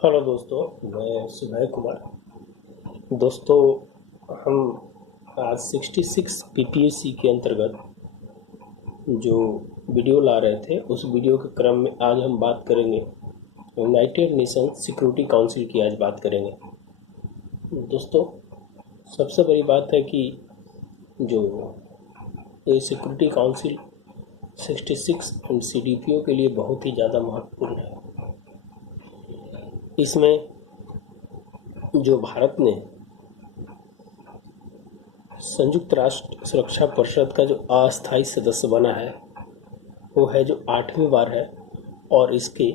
Hello दोस्तों, मैं सुबह कुमार। दोस्तों, हम आज 66 पीपीएससी के अंतर्गत जो वीडियो ला रहे थे, उस वीडियो के क्रम में आज हम बात करेंगे यूनाइटेड नेशन सिक्योरिटी काउंसिल की। आज बात करेंगे दोस्तों। सबसे बड़ी बात है कि जो ये सिक्योरिटी काउंसिल 66 एंड सीडीपीओ के लिए बहुत ही ज़्यादा महत्वपूर्ण है। इसमें जो भारत ने संयुक्त राष्ट्र सुरक्षा परिषद का जो अस्थायी सदस्य बना है, वो है जो 8वीं बार है, और इसके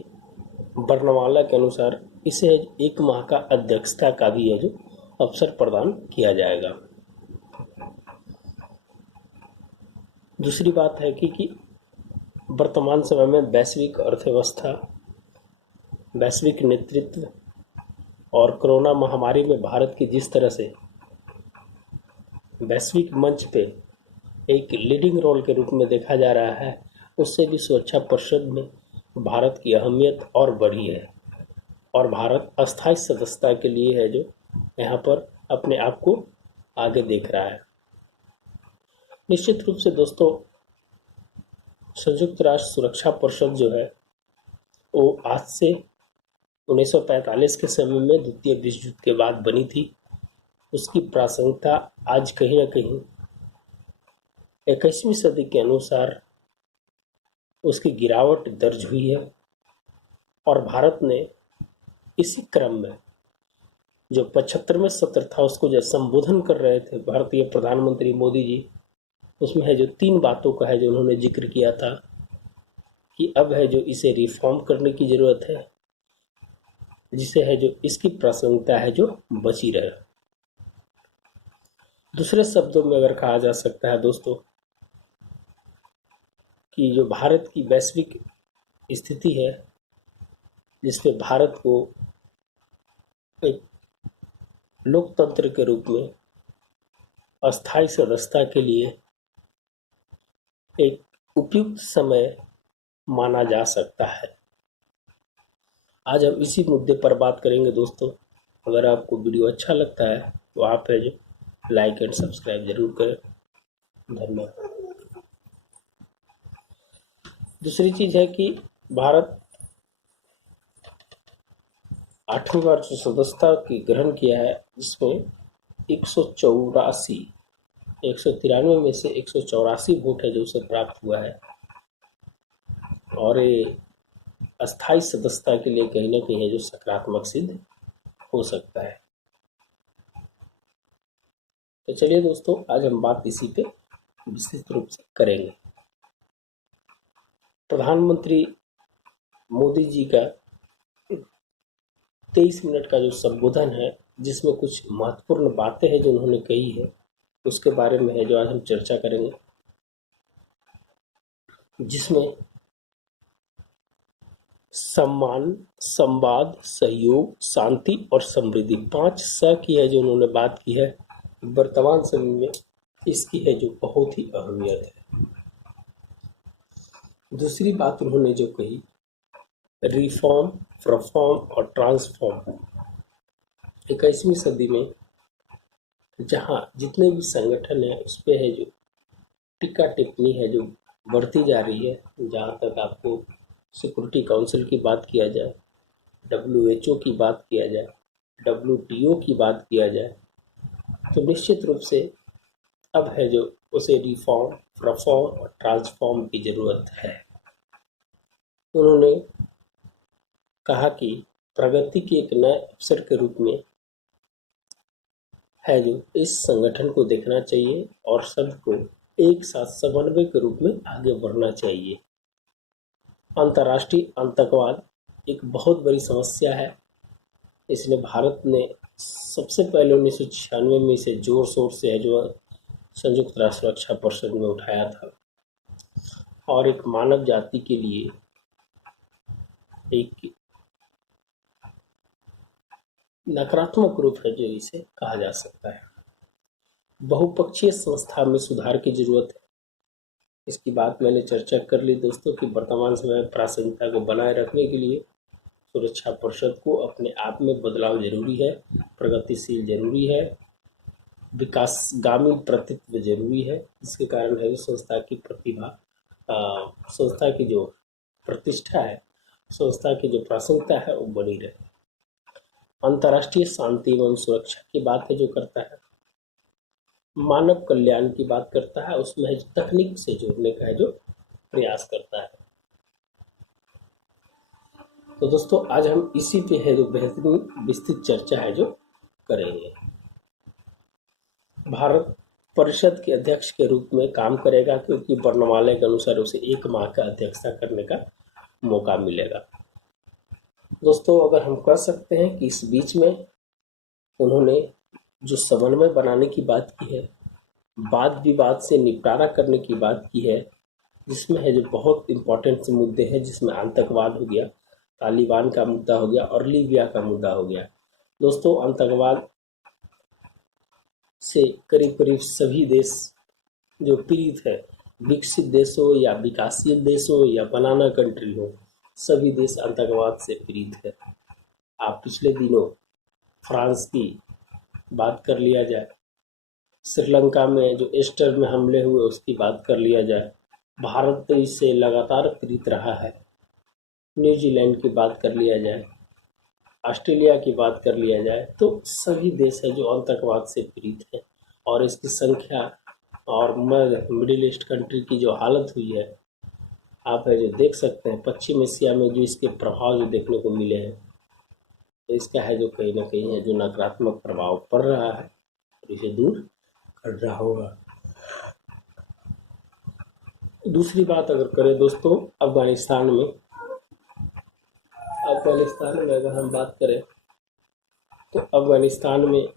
वर्णमाला के अनुसार इसे 1 माह का अध्यक्षता का भी है जो अवसर प्रदान किया जाएगा। दूसरी बात है कि वर्तमान समय में वैश्विक अर्थव्यवस्था, वैश्विक नेतृत्व और कोरोना महामारी में भारत की जिस तरह से वैश्विक मंच पे एक लीडिंग रोल के रूप में देखा जा रहा है, उससे भी सुरक्षा परिषद में भारत की अहमियत और बढ़ी है, और भारत अस्थायी सदस्यता के लिए है जो यहाँ पर अपने आप को आगे देख रहा है। निश्चित रूप से दोस्तों, संयुक्त राष्ट्र सुरक्षा परिषद जो है वो आज से 1945 के समय में द्वितीय विश्व युद्ध के बाद बनी थी। उसकी प्रासंगिकता आज कहीं न कहीं 21वीं सदी के अनुसार उसकी गिरावट दर्ज हुई है, और भारत ने इसी क्रम में जो 75वें सत्र था, उसको जब संबोधन कर रहे थे भारतीय प्रधानमंत्री मोदी जी, उसमें है जो 3 बातों का है जो उन्होंने जिक्र किया था कि अब है जो इसे रिफॉर्म करने की ज़रूरत है, जिसे है जो इसकी प्रासंगिकता है जो बची रहे। दूसरे शब्दों में अगर कहा जा सकता है दोस्तों कि जो भारत की वैश्विक स्थिति है, जिसपे भारत को एक लोकतंत्र के रूप में अस्थायी सदस्यता के लिए एक उपयुक्त समय माना जा सकता है। आज हम इसी मुद्दे पर बात करेंगे दोस्तों। अगर आपको वीडियो अच्छा लगता है तो आप है जो लाइक एंड सब्सक्राइब जरूर करें। धन्यवाद। दूसरी चीज़ है कि भारत 8वीं बार जो सदस्यता की ग्रहण किया है, जिसमें 193 में से 184 वोट है जो उसे प्राप्त हुआ है, और ये अस्थायी सदस्यता के लिए कहीं ना कहीं है जो सकारात्मक सिद्ध हो सकता है। तो चलिए दोस्तों, आज हम बात इसी पे विस्तृत रूप से करेंगे। प्रधानमंत्री मोदी जी का 23 मिनट का जो संबोधन है, जिसमें कुछ महत्वपूर्ण बातें हैं जो उन्होंने कही है, उसके बारे में है जो आज हम चर्चा करेंगे। जिसमें सम्मान, संवाद, सहयोग, शांति और समृद्धि, 5 स की है जो उन्होंने बात की है। वर्तमान समय में इसकी है जो बहुत ही अहमियत है। दूसरी बात उन्होंने जो कही, रिफॉर्म, परफॉर्म और ट्रांसफॉर्म। 21वीं सदी में जहाँ जितने भी संगठन है, उस पे है जो टीका टिप्पणी है जो बढ़ती जा रही है। जहाँ तक आपको सिक्योरिटी काउंसिल की बात किया जाए, WHO की बात किया जाए, WTO की बात किया जाए, तो निश्चित रूप से अब है जो उसे रिफॉर्म, परफॉर्म और ट्रांसफॉर्म की ज़रूरत है। उन्होंने कहा कि प्रगति के एक नए अवसर के रूप में है जो इस संगठन को देखना चाहिए, और सबको एक साथ समन्वय के रूप में आगे बढ़ना चाहिए। अंतर्राष्ट्रीय आतंकवाद एक बहुत बड़ी समस्या है। इसलिए भारत ने सबसे पहले 1996 में इसे जोर शोर से है जो संयुक्त राष्ट्र सुरक्षा परिषद में उठाया था, और एक मानव जाति के लिए एक नकारात्मक रूप है जो इसे कहा जा सकता है। बहुपक्षीय संस्था में सुधार की जरूरत है। इसकी बात मैंने चर्चा कर ली दोस्तों कि वर्तमान समय में प्रासंगिकता को बनाए रखने के लिए सुरक्षा परिषद को अपने आप में बदलाव जरूरी है, प्रगतिशील जरूरी है, विकासगामी प्रतित्व जरूरी है। इसके कारण है संस्था की प्रतिभा, संस्था की जो प्रतिष्ठा है, संस्था की जो प्रासंगिकता है वो बनी रहे। अंतर्राष्ट्रीय शांति एवं सुरक्षा की बात है जो करता है, मानव कल्याण की बात करता है, उसमें तकनीक से जोड़ने का है जो प्रयास करता है। तो दोस्तों आज हम इसी पे है जो बेहतरीन विस्तृत चर्चा है जो करेंगे। भारत परिषद के अध्यक्ष के रूप में काम करेगा क्योंकि वर्णमाला के अनुसार उसे 1 माह का अध्यक्षता करने का मौका मिलेगा। दोस्तों अगर हम कह सकते हैं कि इस बीच में उन्होंने जो समन्वय बनाने की बात की है, वाद विवाद से निपटारा करने की बात की है, जिसमें है जो बहुत इंपॉर्टेंट से मुद्दे हैं, जिसमें आतंकवाद हो गया, तालिबान का मुद्दा हो गया और लीबिया का मुद्दा हो गया। दोस्तों आतंकवाद से करीब करीब सभी देश जो पीड़ित है, विकसित देश हो या विकासशील देश हो या बनाना कंट्री हो, सभी देश आतंकवाद से पीड़ित है। आप पिछले दिनों फ्रांस की बात कर लिया जाए, श्रीलंका में जो ईस्टर में हमले हुए उसकी बात कर लिया जाए, भारत तो इससे लगातार पीड़ित रहा है। न्यूजीलैंड की बात कर लिया जाए, ऑस्ट्रेलिया की बात कर लिया जाए, तो सभी देश है जो आतंकवाद से पीड़ित है। और इसकी संख्या और मिडिल ईस्ट कंट्री की जो हालत हुई है, आप है जो देख सकते हैं पश्चिम एशिया में जो इसके प्रभाव जो देखने को मिले हैं, तो इसका है जो कहीं ना कहीं है जो नकारात्मक प्रभाव पड़ रहा है और इसे दूर कर रहा होगा। दूसरी बात अगर करें दोस्तों अफगानिस्तान में अगर हम बात करें तो अफगानिस्तान में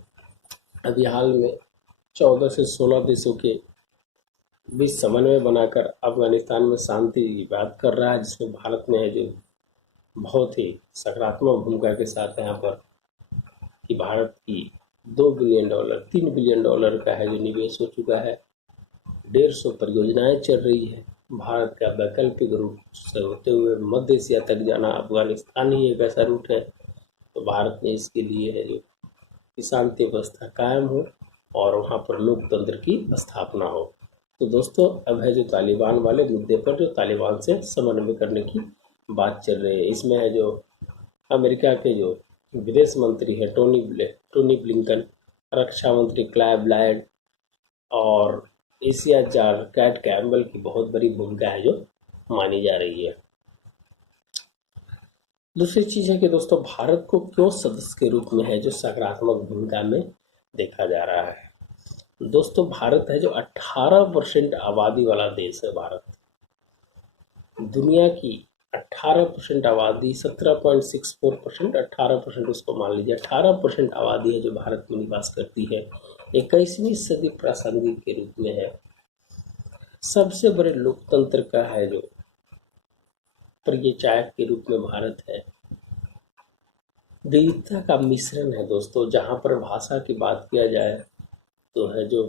अभी हाल में 14 से 16 देशों के बीच समन्वय बनाकर अफगानिस्तान में शांति की बात कर रहा है, जिसमें भारत ने है जो बहुत ही सकारात्मक भूमिका के साथ यहाँ पर कि भारत की $2 बिलियन $3 बिलियन का है जो निवेश हो चुका है, 150 परियोजनाएं चल रही है। भारत का वैकल्पिक रूप से होते हुए मध्य एशिया तक जाना, अफगानिस्तान ही एक ऐसा रूट है, तो भारत ने इसके लिए है जो कि शांति व्यवस्था कायम हो और वहाँ पर लोकतंत्र की स्थापना हो। तो दोस्तों अब है जो तालिबान वाले मुद्दे पर जो तालिबान से समन्वय करने की बात चल रही है, इसमें है जो अमेरिका के जो विदेश मंत्री है टोनी ब्लिंकन, रक्षा मंत्री क्लाइव लायड और एशिया जार कैट कैम्बल की बहुत बड़ी भूमिका है जो मानी जा रही है। दूसरी चीज है कि दोस्तों भारत को क्यों सदस्य के रूप में है जो सकारात्मक भूमिका में देखा जा रहा है। दोस्तों भारत है जो 18% आबादी वाला देश है। भारत दुनिया की 18% आबादी, 17.64%, 18% उसको मान लीजिए, 18% आबादी है जो भारत में निवास करती है। 21वीं सदी प्रासंगिक के रूप में है, सबसे बड़े लोकतंत्र का है जो परिचायक के रूप में भारत है। विविधता का मिश्रण है दोस्तों, जहाँ पर भाषा की बात किया जाए तो है जो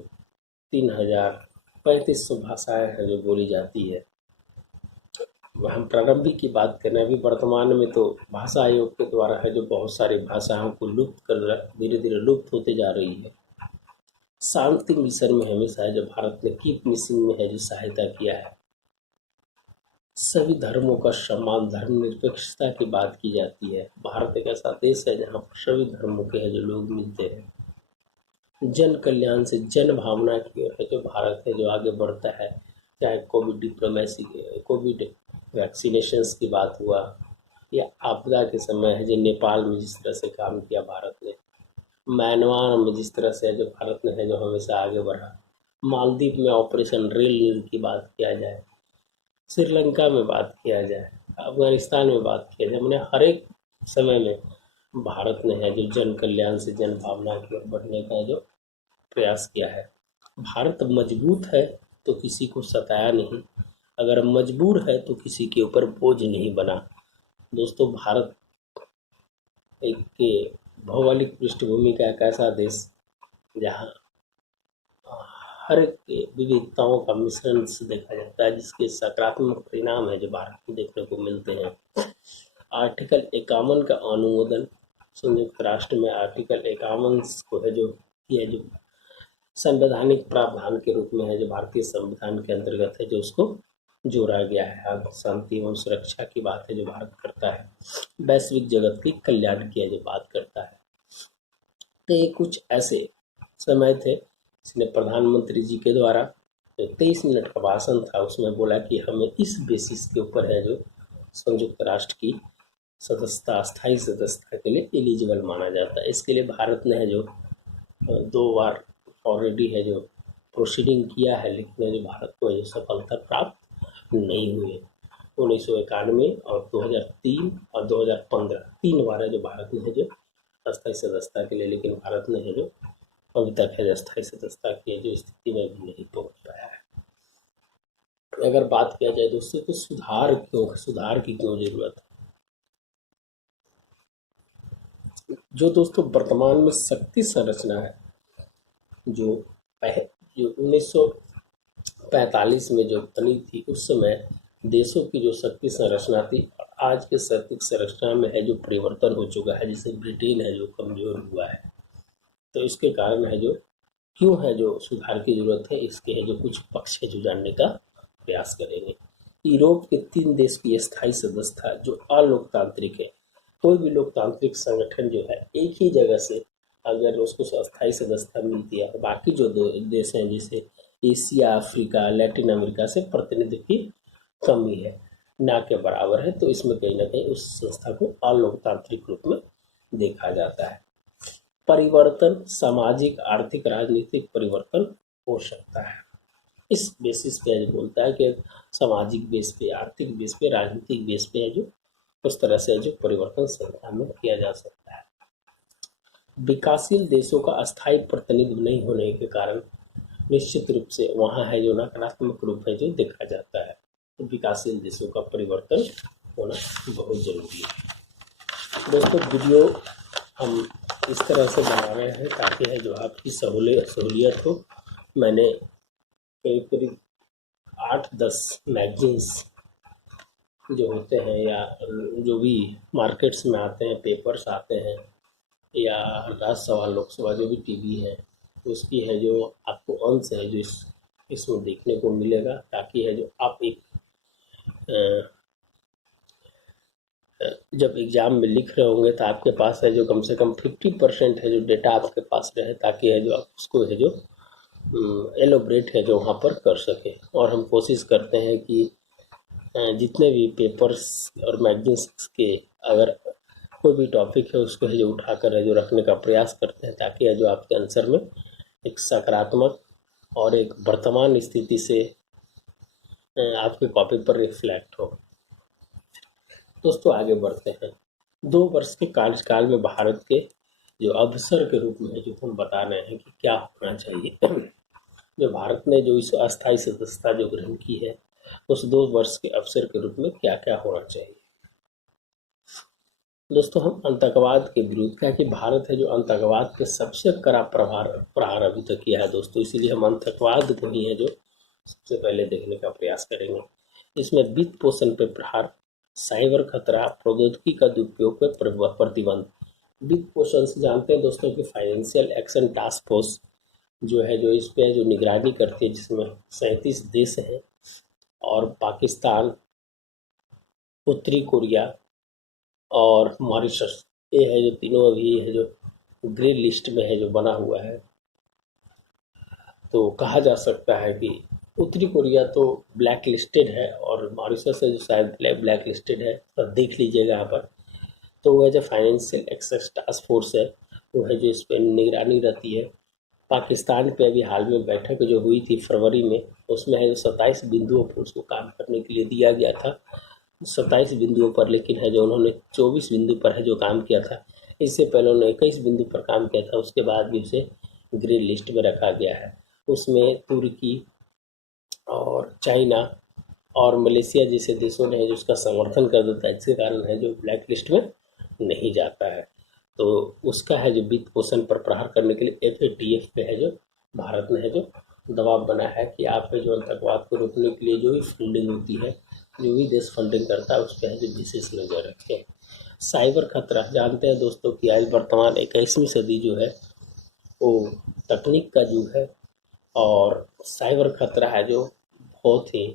3,3500 भाषाएं हैं जो बोली जाती है। हम प्रारंभिक की बात करें, अभी वर्तमान में तो भाषा आयोग के द्वारा है जो बहुत सारी भाषाओं को लुप्त कर धीरे धीरे लुप्त होते जा रही है। शांति मिशन में हमेशा है जो भारत ने कीप मिशन में है जो सहायता किया है। सभी धर्मों का सम्मान, धर्मनिरपेक्षता की बात की जाती है। भारत एक ऐसा देश है जहाँ पर सभी धर्मों के है जो लोग मिलते हैं। जन कल्याण से जन भावना की ओर है जो भारत है जो आगे बढ़ता है। चाहे कोविड डिप्लोमेसी, कोविड वैक्सीनेशंस की बात हुआ या आपदा के समय है जो नेपाल में जिस तरह से काम किया भारत ने, म्यांमार में जिस तरह से है जो भारत ने है जो हमेशा आगे बढ़ा, मालदीव में ऑपरेशन रेल की बात किया जाए, श्रीलंका में बात किया जाए, अफगानिस्तान में बात किया जाए, मैंने हर एक समय में भारत ने है जो जन कल्याण से जन भावना की ओर बढ़ने का जो प्रयास किया है। भारत मजबूत है तो किसी को सताया नहीं, अगर मजबूर है तो किसी के ऊपर बोझ नहीं बना। दोस्तों भारत एक भौगोलिक पृष्ठभूमि का एक ऐसा देश जहाँ हर एक विविधताओं का मिश्रण से देखा जाता है, जिसके सकारात्मक परिणाम है जो भारत में देखने को मिलते हैं। आर्टिकल 51 का अनुमोदन संयुक्त राष्ट्र में आर्टिकल 51 को है जो यह जो संवैधानिक प्रावधान के रूप में है जो भारतीय संविधान के अंतर्गत है जो उसको जोड़ा गया है। हाँ, शांति एवं सुरक्षा की बात है जो भारत करता है, वैश्विक जगत के कल्याण की है जो बात करता है। तो ये कुछ ऐसे समय थे इसने प्रधानमंत्री जी के द्वारा जो 23 मिनट का भाषण था उसमें बोला कि हमें इस बेसिस के ऊपर है जो संयुक्त राष्ट्र की सदस्यता, स्थायी सदस्यता के लिए एलिजिबल माना जाता है। इसके लिए भारत ने है जो 2 बार ऑलरेडी है जो प्रोसीडिंग किया है, लेकिन जो भारत को जो सफलता प्राप्त नहीं हुई। 1991 और 2003 और 2015 3 बार है जो भारत ने है जो अस्थायी सदस्यता के लिए, लेकिन भारत ने है जो अभी तक है अस्थायी सदस्यता की जो स्थिति में भी नहीं पहुंच पाया है। अगर बात किया जाए दोस्तों तो सुधार की क्यों जरूरत है। जो दोस्तों वर्तमान में शक्ति संरचना है जो 1945 में जो बनी थी, उस समय देशों की जो शक्ति संरचना थी और आज के शक्ति संरचना में है जो परिवर्तन हो चुका है, जिससे ब्रिटेन है जो कमजोर हुआ है। तो इसके कारण है जो क्यों है जो सुधार की जरूरत है, इसके है जो कुछ पक्ष है जो जानने का प्रयास करेंगे। यूरोप के 3 देश की स्थायी सदस्यता जो अलोकतांत्रिक है, कोई भी लोकतांत्रिक संगठन जो है एक ही जगह से अगर उसको अस्थायी सदस्यता मिलती है, बाकी जो देश हैं जैसे एशिया, अफ्रीका, लैटिन अमेरिका से प्रतिनिधि की कमी है, ना के बराबर है, तो इसमें कहीं ना कहीं उस संस्था को अलोकतांत्रिक रूप में देखा जाता है। परिवर्तन सामाजिक, आर्थिक, राजनीतिक परिवर्तन हो सकता है। इस बेसिस पे जो बोलता है कि सामाजिक बेस पे, आर्थिक बेस पे, राजनीतिक बेस पे है जो उस तरह से जो परिवर्तन संस्था में किया जा सकता है। विकासशील देशों का अस्थायी प्रतिनिधित्व नहीं होने के कारण निश्चित रूप से वहाँ है जो नकारात्मक रूप है जो देखा जाता है। तो विकासशील देशों का परिवर्तन होना बहुत जरूरी है। दोस्तों वीडियो हम इस तरह से बना रहे हैं ताकि है जो आपकी सहूलियत हो। मैंने करीब करीब 8-10 मैगजीन्स जो होते हैं या जो भी मार्केट्स में आते हैं, पेपर्स आते हैं या राज्यसभा लोकसभा जो भी टीवी है, उसकी है जो आपको अंश है जो इसमें देखने को मिलेगा, ताकि है जो आप एक जब एग्ज़ाम में लिख रहे होंगे तो आपके पास है जो कम से कम 50% है जो डेटा आपके पास रहे, ताकि है जो आप उसको है जो एलोबरेट है जो वहाँ पर कर सके। और हम कोशिश करते हैं कि जितने भी पेपर्स और मैगजीन्स के अगर कोई भी टॉपिक है उसको है जो उठाकर है जो रखने का प्रयास करते हैं, ताकि है जो आपके आंसर में एक सकारात्मक और एक वर्तमान स्थिति से आपके कॉपी पर रिफ्लेक्ट हो। दोस्तों आगे बढ़ते हैं। 2 वर्ष के कार्यकाल में भारत के जो अवसर के रूप में जो हम बता रहे हैं कि क्या होना चाहिए। जो भारत ने जो इस अस्थायी सदस्यता जो ग्रहण की है, उस 2 वर्ष के अवसर के रूप में क्या क्या होना चाहिए। दोस्तों हम आतंकवाद के विरुद्ध, क्या कि भारत है जो आतंकवाद के सबसे कड़ा प्रहार अभी तक किया है दोस्तों, इसीलिए हम आतंकवाद को ही है जो सबसे पहले देखने का प्रयास करेंगे। इसमें वित्त पोषण पे प्रहार, साइबर खतरा, प्रौद्योगिकी का दुरुपयोग पर प्रतिबंध। वित्त पोषण से जानते हैं दोस्तों कि फाइनेंशियल एक्शन टास्क फोर्स जो है जो इस पे जो निगरानी करती है, जिसमें 37 देश हैं और पाकिस्तान, उत्तरी कोरिया और मॉरिशस, ये है जो तीनों अभी है जो ग्रे लिस्ट में है जो बना हुआ है। तो कहा जा सकता है कि उत्तरी कोरिया तो ब्लैक लिस्टेड है और मॉरिशस है जो शायद ब्लैक लिस्टेड है, तो देख लीजिएगा यहाँ पर। तो वह जो फाइनेंशियल एक्सेस टास्क फोर्स है वो है जो इस पर निगरानी रहती है। पाकिस्तान पे अभी हाल में बैठक जो हुई थी फरवरी में, उसमें है जो 27 बिंदुओं पर उसको काम करने के लिए दिया गया था, 27 बिंदुओं पर, लेकिन है जो उन्होंने 24 बिंदु पर है जो काम किया था। इससे पहले उन्होंने 21 बिंदु पर काम किया था, उसके बाद भी उसे ग्रे लिस्ट में रखा गया है। उसमें तुर्की और चाइना और मलेशिया जैसे देशों ने है जो उसका समर्थन कर देता है, इसके कारण है जो ब्लैक लिस्ट में नहीं जाता है। तो उसका है जो वित्त पोषण पर प्रहार करने के लिए FATF पे है जो भारत ने है जो दबाव बना है कि आप है जो आतंकवाद को रोकने के लिए जो भी फंडिंग होती है, जो भी देश फंडिंग करता है उस पर है जो विशेष नज़र रखें। साइबर खतरा जानते हैं दोस्तों कि आज वर्तमान 21वीं सदी जो है वो तकनीक का युग है। और साइबर खतरा है जो बहुत ही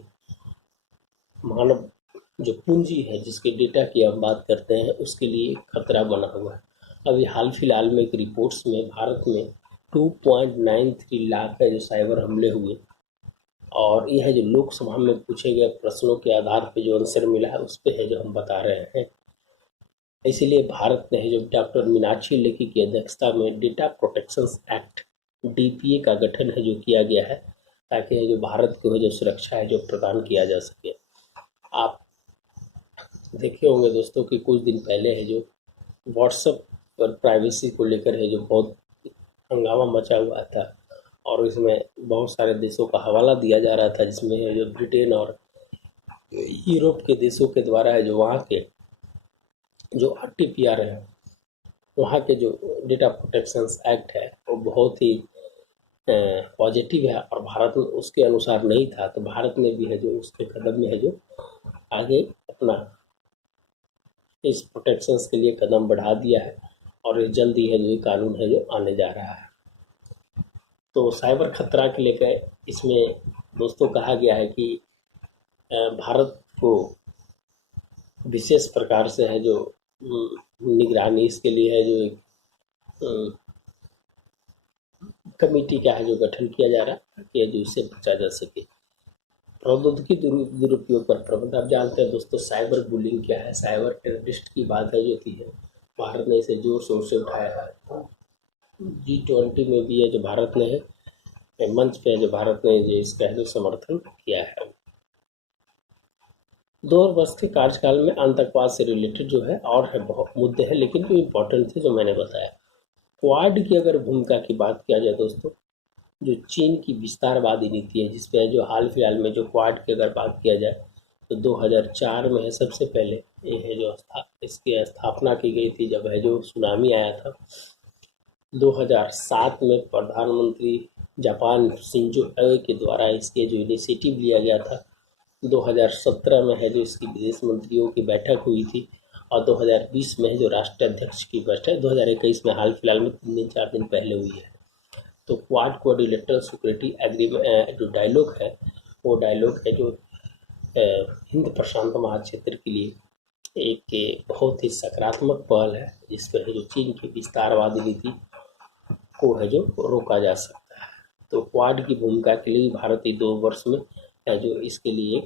मानव जो पूंजी है, जिसके डेटा की हम बात करते हैं, उसके लिए खतरा बना हुआ है। अभी हाल फिलहाल में एक रिपोर्ट्स में भारत में 2.93 लाख है जो साइबर हमले हुए। और यह है जो लोकसभा में पूछे गए प्रश्नों के आधार पर जो आंसर मिला है उस पे है जो हम बता रहे हैं। इसीलिए भारत ने जो डॉक्टर मीनाक्षी लेखी की अध्यक्षता में डेटा प्रोटेक्शन एक्ट डीपीए का गठन है जो किया गया है, ताकि जो भारत को जो सुरक्षा है जो प्रदान किया जा सके। आप देखे होंगे दोस्तों कि कुछ दिन पहले है जो व्हाट्सएप पर प्राइवेसी को लेकर है जो बहुत हंगामा मचा हुआ था, और इसमें बहुत सारे देशों का हवाला दिया जा रहा था, जिसमें है जो ब्रिटेन और यूरोप के देशों के द्वारा है जो वहाँ के जो आरटीपीआर है, वहाँ के जो डेटा प्रोटेक्शन एक्ट है वो बहुत ही पॉजिटिव है, और भारत में उसके अनुसार नहीं था। तो भारत ने भी है जो उसके कदम में है जो आगे अपना इस प्रोटेक्शन के लिए कदम बढ़ा दिया है, और जल्द ही है जो ये कानून है जो आने जा रहा है। तो साइबर खतरा के लेकर इसमें दोस्तों कहा गया है कि भारत को विशेष प्रकार से है जो निगरानी इसके लिए है जो एक कमेटी का है जो गठन किया जा रहा है, ताकि जो इससे बचा जा सके। प्रौद्योगिकी दुरुपयोग पर प्रबंधन। आप जानते हैं दोस्तों साइबर बुलिंग क्या है, साइबर टेररिस्ट की बात है जो थी है, भारत ने इसे जोर शोर से उठाया है। G20 में भी है जो भारत ने है मंच पे है जो भारत ने जो इसका है जो समर्थन किया है। 2 वर्ष के कार्यकाल में आतंकवाद से रिलेटेड जो है और है बहुत मुद्दे हैं, लेकिन जो इम्पोर्टेंट थे जो मैंने बताया। क्वाड की अगर भूमिका की बात किया जाए दोस्तों, जो चीन की विस्तारवादी नीति है, जिसपे जो हाल फिलहाल में जो क्वाड की अगर बात किया जाए तो 2004 में है सबसे पहले ये है जो इसकी स्थापना की गई थी, जब है जो सुनामी आया था। 2007 में प्रधानमंत्री जापान शिंजो एबे के द्वारा इसके जो इनिशिएटिव लिया गया था। 2017 में है जो इसकी विदेश मंत्रियों की बैठक हुई थी, और 2020 में है जो राष्ट्राध्यक्ष की बैठक 2021 में हाल फिलहाल में 3 दिन 4 दिन पहले हुई है। तो क्वाड कोऑर्डिनेटर सिक्योरिटी एग्रीमेंट जो डायलॉग है, वो डायलॉग है जो हिंद प्रशांत महाक्षेत्र के लिए एक बहुत ही सकारात्मक पहल है, जिस पर है जो चीन की विस्तारवादी नीति को है जो रोका जा सकता है। तो क्वाड की भूमिका के लिए भारत 2 वर्ष में है जो इसके लिए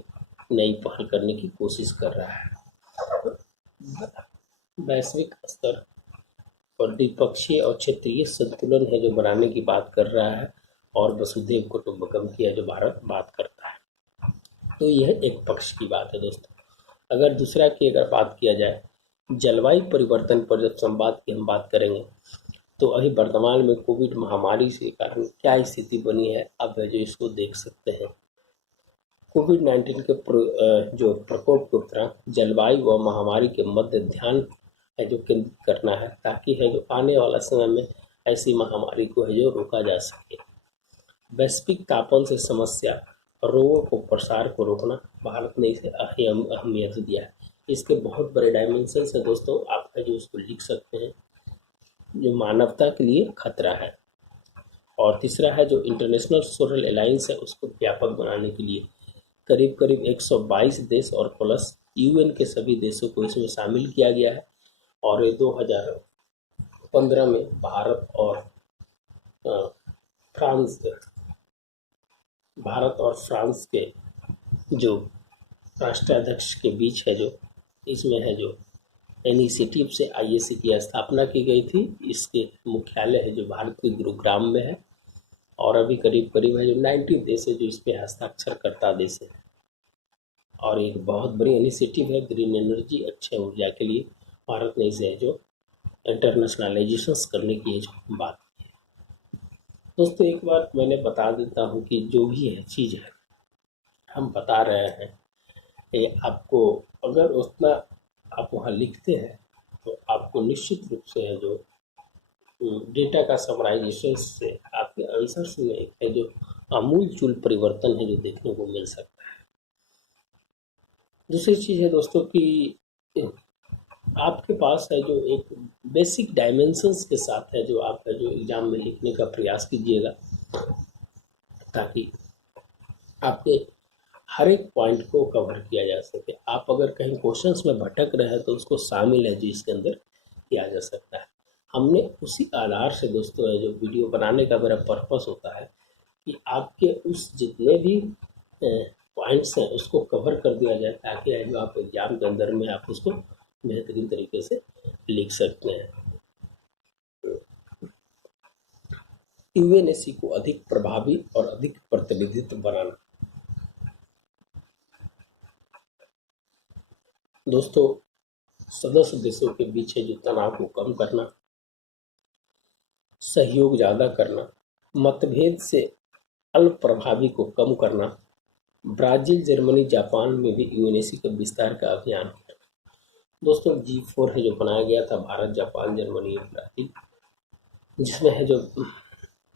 नई पहल करने की कोशिश कर रहा है। वैश्विक स्तर पर द्विपक्षीय और क्षेत्रीय संतुलन है जो बनाने की बात कर रहा है, और वसुधैव कुटुंबकम की है जो भारत बात करता है। तो यह एक पक्ष की बात है दोस्तों। अगर दूसरा की अगर बात किया जाए जलवायु परिवर्तन पर, जब संवाद की हम बात करेंगे, तो अभी वर्तमान में कोविड महामारी के कारण क्या स्थिति बनी है, अब जो इसको देख सकते हैं। कोविड-19 के जो प्रकोप के उपरांत जलवायु व महामारी के मध्य ध्यान है जो केंद्रित करना है, ताकि है जो आने वाला समय में ऐसी महामारी को है जो रोका जा सके। वैश्विक तापमान से समस्या रोगों को प्रसार को रोकना, भारत ने इसे अहमियत दिया है। इसके बहुत बड़े डायमेंशन है दोस्तों, आप है जो उसको लिख सकते हैं, जो मानवता के लिए खतरा है। और तीसरा है जो इंटरनेशनल सोशल अलायंस है, उसको व्यापक बनाने के लिए करीब करीब 122 देश और प्लस यूएन के सभी देशों को इसमें शामिल किया गया है। और ये 2015 में भारत और फ्रांस के जो राष्ट्राध्यक्ष के बीच है जो इसमें है जो इनिशिएटिव से आईएसी की स्थापना की गई थी। इसके मुख्यालय है जो भारत के गुरुग्राम में है, और अभी करीब करीब है जो 90 देश है जो इस पे हस्ताक्षर करता देश है। और एक बहुत बड़ी इनिशिएटिव है ग्रीन एनर्जी, अक्षय ऊर्जा के लिए भारत ने इसे जो इंटरनेशनलाइजेशन करने की जो बात की है। दोस्तों एक बार मैंने बता देता हूँ कि जो भी है चीज़ है हम बता रहे हैं, ये आपको अगर उतना आप वहाँ लिखते हैं तो आपको निश्चित रूप से है जो डेटा का समराइजेशन से आपके आंसर्स में एक है जो आमूल-चूल परिवर्तन है जो देखने को मिल सकता है। दूसरी चीज़ है दोस्तों कि आपके पास है जो एक बेसिक डायमेंशंस के साथ है जो आप है जो एग्जाम में लिखने का प्रयास कीजिएगा, ताकि आपके हर एक पॉइंट को कवर किया जा सके। आप अगर कहीं क्वेश्चंस में भटक रहे हैं तो उसको शामिल है जो इसके अंदर किया जा सकता है। हमने उसी आधार से दोस्तों है जो वीडियो बनाने का मेरा पर्पस होता है कि आपके उस जितने भी पॉइंट्स हैं उसको कवर कर दिया जाए, ताकि है जो आप एग्जाम के अंदर में आप उसको बेहतरीन तरीके से लिख सकते हैं। यूएनएससी को अधिक प्रभावी और अधिक प्रतिनिधित्व बनाना। दोस्तों, सदस्य देशों के बीच है जो तनाव को कम करना, सहयोग ज़्यादा करना, मतभेद से अल्प प्रभावी को कम करना, ब्राज़ील, जर्मनी, जापान में भी यूएनएससी के विस्तार का अभियान। दोस्तों, G4 है जो बनाया गया था भारत, जापान, जर्मनी और ब्राज़ील, जिसमें है जो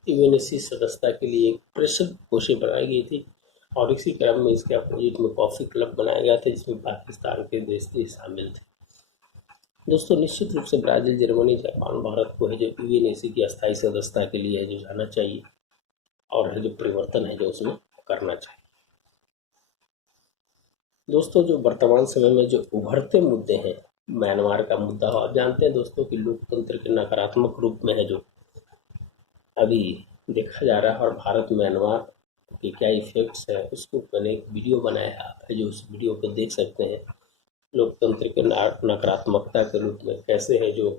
यूएनएससी सदस्यता के लिए एक प्रेशर कोशिश बनाई गई थी, और इसी क्रम में इसके अपोजिट में कॉफ़ी क्लब बनाया गया था जिसमें पाकिस्तान के देश भी शामिल थे। दोस्तों, निश्चित रूप से ब्राज़ील, जर्मनी, जापान, भारत को है जो यूएनएससी की अस्थायी सदस्यता के लिए है जो जाना चाहिए, और है जो परिवर्तन है जो उसमें करना चाहिए। दोस्तों, जो वर्तमान समय में जो उभरते मुद्दे हैं, म्यांमार का मुद्दा हो, आप जानते हैं दोस्तों कि लोकतंत्र के नकारात्मक रूप में है जो अभी देखा जा रहा है, और भारत म्यांमार के क्या इफेक्ट्स है उसको मैंने एक वीडियो बनाया है, आप है जो उस वीडियो को देख सकते हैं। लोकतंत्र के नकारात्मकता के रूप में कैसे है जो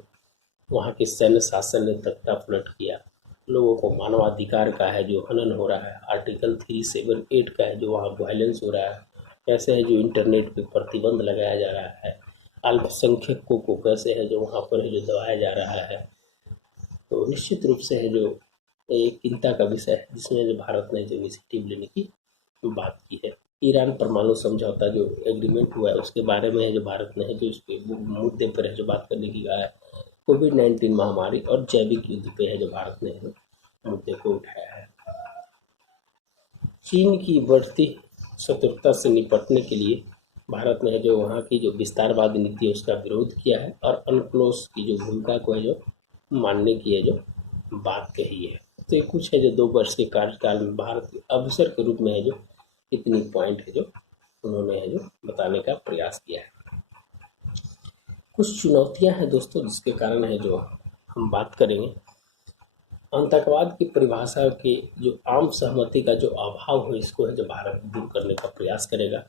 वहाँ के सैन्य शासन ने तख्ता पलट किया, लोगों को मानवाधिकार का है जो हनन हो रहा है, आर्टिकल 378 का है जो वहाँ वायलेंस हो रहा है, कैसे है जो इंटरनेट पे प्रतिबंध लगाया जा रहा है, अल्पसंख्यकों को कैसे है जो वहाँ पर है जो दबाया जा रहा है। तो निश्चित रूप से है जो एक चिंता का विषय है, जिसमें जो भारत ने जो इनिशिएटिव लेने की बात की है। ईरान परमाणु समझौता जो एग्रीमेंट हुआ है उसके बारे में है जो भारत ने है जो इस मुद्दे पर है जो बात करने की कहा है। कोविड-19 महामारी और जैविक युद्ध पे है जो भारत ने मुद्दे को उठाया है। चीन की बढ़ती शत्रुता से निपटने के लिए भारत ने है जो वहाँ की जो विस्तारवादी नीति है उसका विरोध किया है, और अनक्लोज की जो भूमिका को है जो मानने की है जो बात कही है। तो ये कुछ है जो 2 वर्ष के कार्यकाल में भारत के अवसर के रूप में है जो इतनी पॉइंट है जो उन्होंने है जो बताने का प्रयास किया है। कुछ चुनौतियां हैं दोस्तों जिसके कारण है जो हम बात करेंगे। आतंकवाद की परिभाषा के जो आम सहमति का जो अभाव हो, इसको है जो भारत दूर करने का प्रयास करेगा।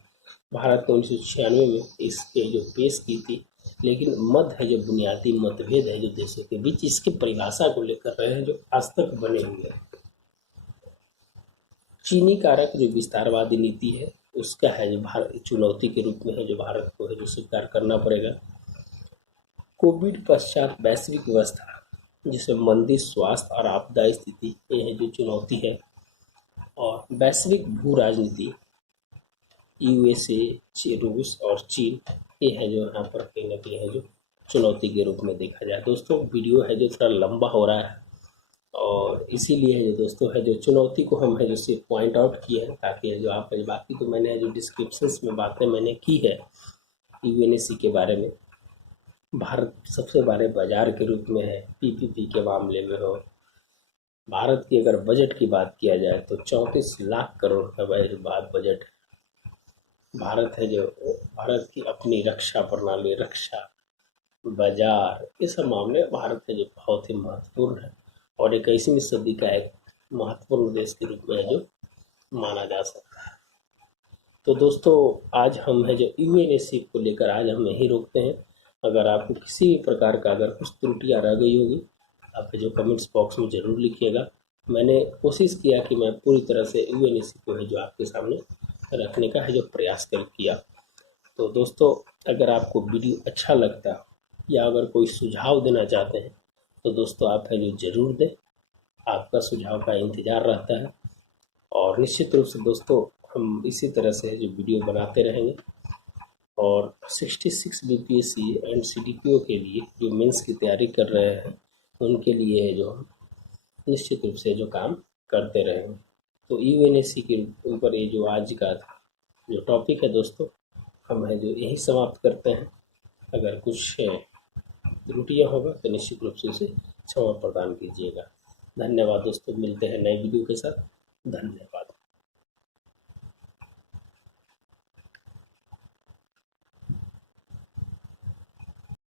भारत ने 1996 में इसके जो पेश की थी, लेकिन मत है जो बुनियादी मतभेद है जो देशों के बीच इसके परिभाषा को लेकर रहे हैं जो आज तक बने हुए हैं। चीनी कारक जो विस्तारवादी नीति है उसका है जो भारत चुनौती के रूप में है जो भारत को है जो स्वीकार करना पड़ेगा। कोविड पश्चात वैश्विक व्यवस्था, जिसमें मंदी, स्वास्थ्य और आपदा स्थिति, ये है जो चुनौती है। और वैश्विक भू राजनीति, यूएसए, रूस और चीन, ये है जो यहाँ पर कहीं ना कहीं है जो चुनौती के रूप में देखा जाए। दोस्तों, वीडियो है जो थोड़ा लंबा हो रहा है, और इसीलिए है जो दोस्तों है जो चुनौती को हम है जो सिर्फ पॉइंट आउट किए हैं, ताकि है जो आप बाकी तो मैंने जो डिस्क्रिप्शंस में बातें मैंने की है यूएनएससी के बारे में। भारत सबसे बड़े बाजार के रूप में है, पीपीपी के मामले में हो। भारत की अगर बजट की बात किया जाए तो 34 लाख करोड़ का बजट। भारत है जो भारत की अपनी रक्षा प्रणाली, रक्षा बाजार, ये सब मामले भारत है जो बहुत ही महत्वपूर्ण है, और 21वीं सदी का एक महत्वपूर्ण देश के रूप में जो माना जा सकता है। तो दोस्तों, आज हम है जो यूएनएससी को लेकर आज हम यहीं रोकते हैं। अगर आपको किसी भी प्रकार का अगर कुछ त्रुटियाँ रह गई होगी, आप जो कमेंट्स बॉक्स में ज़रूर लिखिएगा। मैंने कोशिश किया कि मैं पूरी तरह से यूएनएससी को है जो आपके सामने रखने का है जो प्रयास किया। तो दोस्तों, अगर आपको वीडियो अच्छा लगता है या अगर कोई सुझाव देना चाहते हैं तो दोस्तों आप है जो ज़रूर दें। आपका सुझाव का इंतज़ार रहता है, और निश्चित रूप से दोस्तों हम इसी तरह से जो वीडियो बनाते रहेंगे। और 66 बीपीएससी एंड सीडीपीओ के लिए जो मेंस की तैयारी कर रहे हैं उनके लिए है जो हम निश्चित रूप से जो काम करते रहेंगे। तो यूएनएससी के ऊपर ये जो आज का जो टॉपिक है दोस्तों, हम है जो यही समाप्त करते हैं। अगर कुछ त्रुटियां होगा तो निश्चित रूप से उसे क्षमा प्रदान कीजिएगा। धन्यवाद दोस्तों, मिलते हैं नए वीडियो के साथ। धन्यवाद।